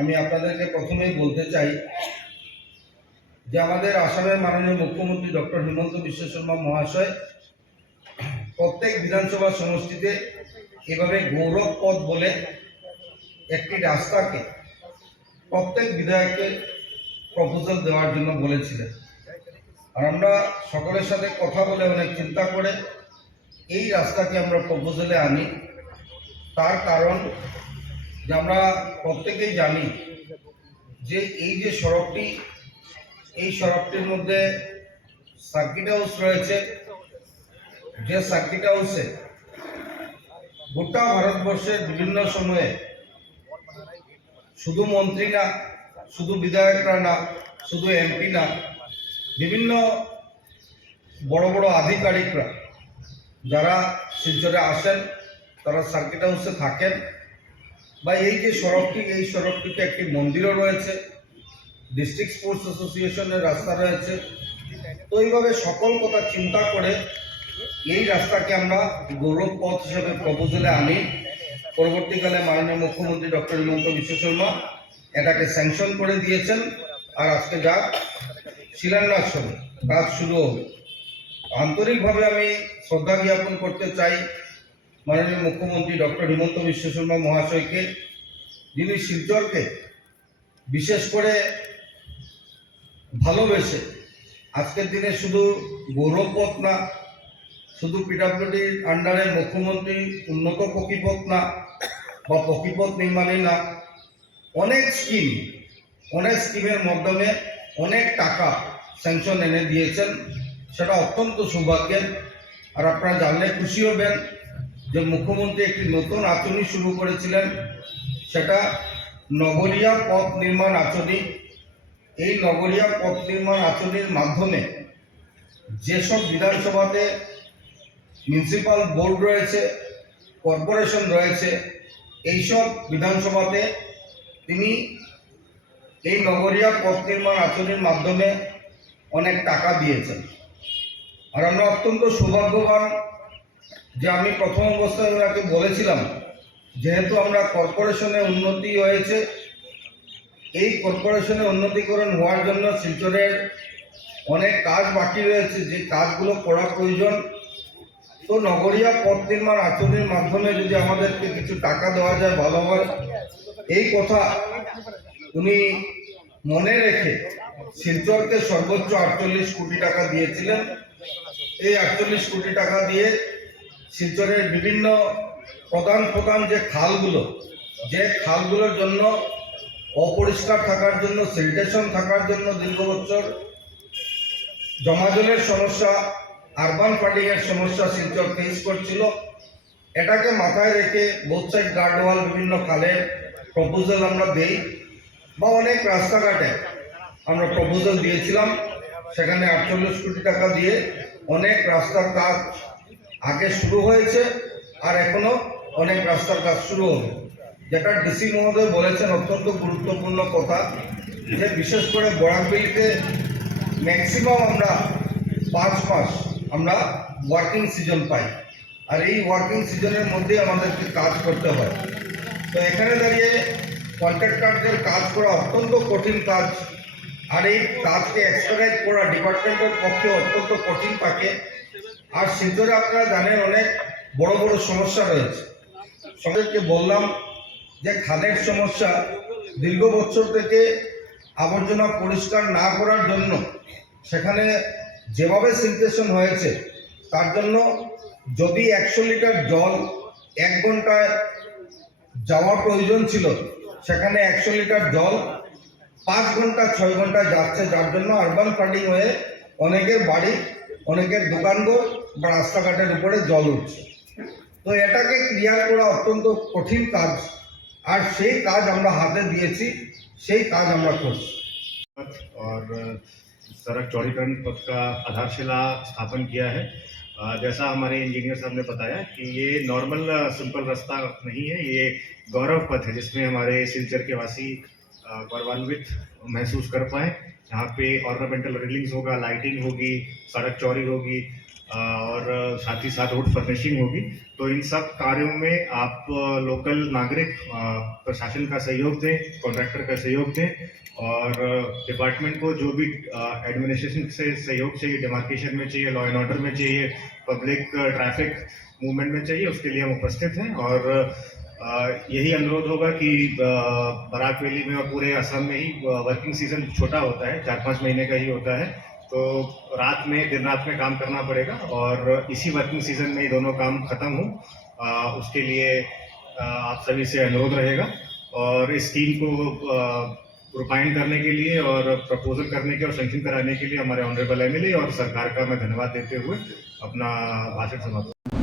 আমি আপনাদেরকে প্রথমেই বলতে চাই যে আমাদের আসামের মাননীয় মুখ্যমন্ত্রী ডক্টর হিমন্ত বিশ্ব শর্মা মহাশয় প্রত্যেক বিধানসভা সমষ্টিতে এভাবে গৌরব পথ বলে একটি রাস্তাকে প্রত্যেক বিধায়ককে প্রপোজাল দেওয়ার জন্য বলেছিলেন। আর আমরা সকলের সাথে কথা বলে অনেক চিন্তা করে এই রাস্তাকে আমরা প্রপোজালে আনি। তার কারণ যে আমরা প্রত্যেকেই জানি যে এই যে সড়কটি, এই সড়কটির মধ্যে সার্কিট হাউস রয়েছে। যে সার্কিট হাউসে গোটা ভারতবর্ষের বিভিন্ন সময়ে শুধু মন্ত্রী না শুধু বিধায়করা না, শুধু এমপি না, বিভিন্ন বড় বড় আধিকারিকরা যারা শিলচরে আসেন, তারা সার্কিট হাউসে থাকেন। বা এই যে সড়কটি, এই সড়কটিতে একটি মন্দিরও রয়েছে ডিস্ট্রিক্ট স্পোর্টস অ্যাসোসিয়েশনের রাস্তা রয়েছে। তো এইভাবে সকল কথা চিন্তা করে এই রাস্তাকে আমরা গৌরব পথ হিসেবে প্রপোজালে আনি। পরবর্তীকালে মাননীয় মুখ্যমন্ত্রী ডক্টর হিমন্ত বিশ্ব শর্মা এটাকে স্যাংশন করে দিয়েছেন। আর আজকে যা শিলান্যাস হবে কাজ শুরু হবে আন্তরিকভাবে আমি শ্রদ্ধা জ্ঞাপন করতে চাই মাননীয় মুখ্যমন্ত্রী ডক্টর হিমন্ত বিশ্ব শর্মা মহাশয়কে, যিনি শিলচরকে বিশেষ করে ভালোবেসে, আজকের দিনে শুধু গৌরবপথ না, শুধু পিডাব্লিউডির আন্ডারে মুখ্যমন্ত্রী উন্নত পক্ষীপথ না, বা পক্ষীপথ নির্মাণে না, অনেক স্কিম অনেক স্কিমের মাধ্যমে অনেক টাকা স্যাংশন এনে দিয়েছেন। সেটা অত্যন্ত সৌভাগ্যের। আর আপনারা জানলে খুশি হবেন। যে মুখ্যমন্ত্রী একটি নতুন আঁচনি শুরু করেছিলেন, সেটা নগরিয়া পথ নির্মাণ আঁচনি। এই নগরিয়া পথ নির্মাণ আঁচনির মাধ্যমে যেসব বিধানসভাতে মিউনিসিপাল বোর্ড রয়েছে কর্পোরেশন রয়েছে, এইসব বিধানসভাতে তিনি এই নগরিয়া পথ নির্মাণ আঁচনির মাধ্যমে অনেক টাকা দিয়েছেন। আর আমরা অত্যন্ত সৌভাগ্যবান যে আমি প্রথম অবস্থায় ওনাকে বলেছিলাম, যেহেতু আমরা কর্পোরেশনে উন্নতি হয়েছে, এই কর্পোরেশনে উন্নতিকরণ হওয়ার জন্য শিলচরের অনেক কাজ বাকি রয়েছে, যে কাজগুলো করা প্রয়োজন। তো নগরিয়া পথ নির্মাণ আঁচনির মাধ্যমে যদি আমাদেরকে কিছু টাকা দেওয়া যায় ভালো হয়। এই কথা উনি মনে রেখে শিলচরকে সর্বোচ্চ আটচল্লিশ কোটি টাকা দিয়েছিলেন। এই আটচল্লিশ কোটি টাকা দিয়ে শিলচরের বিভিন্ন প্রধান প্রধান যে খালগুলো, যে খালগুলোর জন্য অপরিষ্কার থাকার জন্য সেনিটেশন থাকার জন্য দীর্ঘ বছর জমা জলের সমস্যা আরবান এর সমস্যা শিলচর ফেস করছিল। এটাকে মাথায় রেখে বোথ সাইড গার্ডওয়াল বিভিন্ন খালের প্রপোজাল আমরা দেই বা অনেক রাস্তাঘাটে আমরা প্রপোজাল দিয়েছিলাম। সেখানে আটচল্লিশ কোটি টাকা দিয়ে অনেক রাস্তার কাজ আগে শুরু হয়েছে আর এখনও অনেক রাস্তার কাজ শুরু হবে। যেটা ডিসি মহোদয় বলেছেন অত্যন্ত গুরুত্বপূর্ণ কথা যে বিশেষ করে বরাকবিলকে ম্যাক্সিমাম আমরা পাঁচ মাস আমরা ওয়ার্কিং সিজন পাই। আর এই ওয়ার্কিং সিজনের মধ্যে আমাদেরকে কাজ করতে হয়। তো এখানে দাঁড়িয়ে কন্ট্রাক্টরদের কাজ করা অত্যন্ত কঠিন কাজ। আর এই কাজকে এক্সপারাইজ করা ডিপার্টমেন্টের পক্ষে অত্যন্ত কঠিন থাকে। আর শিলচরে আপনারা জানেন অনেক বড় বড় সমস্যা রয়েছে। সবাইকে বললাম যে খালের সমস্যা দীর্ঘ বছর থেকে আবর্জনা পরিষ্কার না করার জন্য সেখানে যেভাবে সিনটেশন হয়েছে, তার জন্য যদি একশো লিটার জল এক ঘন্টায় যাওয়ার প্রয়োজন ছিল, সেখানে একশো লিটার জল পাঁচ ঘণ্টা, ছয় ঘণ্টা যাচ্ছে, যার জন্য আরবান ফান্ডিং হয়ে অনেকের বাড়ি অনেকের দোকানঘর বা রাস্তাঘাটের উপরে জল উঠছে তো এটাকে ক্লিয়ার করা অত্যন্ত কঠিন কাজ আর সেই কাজ আমরা হাতে দিয়েছি সেই কাজ আমরা করছি और सड़क चौड़ीकरण पथ का आधारशिला स्थापन किया है अ, जैसा हमारे इंजीनियर साहब ने बताया कि ये नॉर्मल सिंपल रास्ता नहीं है ये गौरव पथ है जिसमें हमारे सिलचर के वासी अ, गौरवान्वित महसूस कर पाए यहाँ पे ऑर्नामेंटल रेलिंग्स होगा लाइटिंग होगी, सड़क चौड़ी होगी और साथ ही साथ रोड फर्निशिंग होगी। तो इन सब कार्यों में आप लोकल नागरिक प्रशासन का सहयोग दें कॉन्ट्रैक्टर का सहयोग दें, और डिपार्टमेंट को जो भी एडमिनिस्ट्रेशन से सहयोग चाहिए डिमार्केशन में चाहिए लॉ एंड ऑर्डर में चाहिए पब्लिक ट्रैफ़िक मूवमेंट में चाहिए, उसके लिए हम उपस्थित हैं। और यही अनुरोध होगा कि बराक वैली में और पूरे असम में ही वर्किंग सीज़न छोटा होता है चार पाँच महीने का ही होता है। तो रात में, दिन रात में काम करना पड़ेगा और इसी वर्किंग सीज़न में दोनों काम खत्म हो। उसके लिए आप सभी से अनुरोध रहेगा। और इस स्कीम को रूपायन करने के लिए और प्रपोजल करने के और सेंक्शन कराने के लिए हमारे ऑनरेबल एमएलए और सरकार का मैं धन्यवाद देते हुए अपना भाषण समाप्त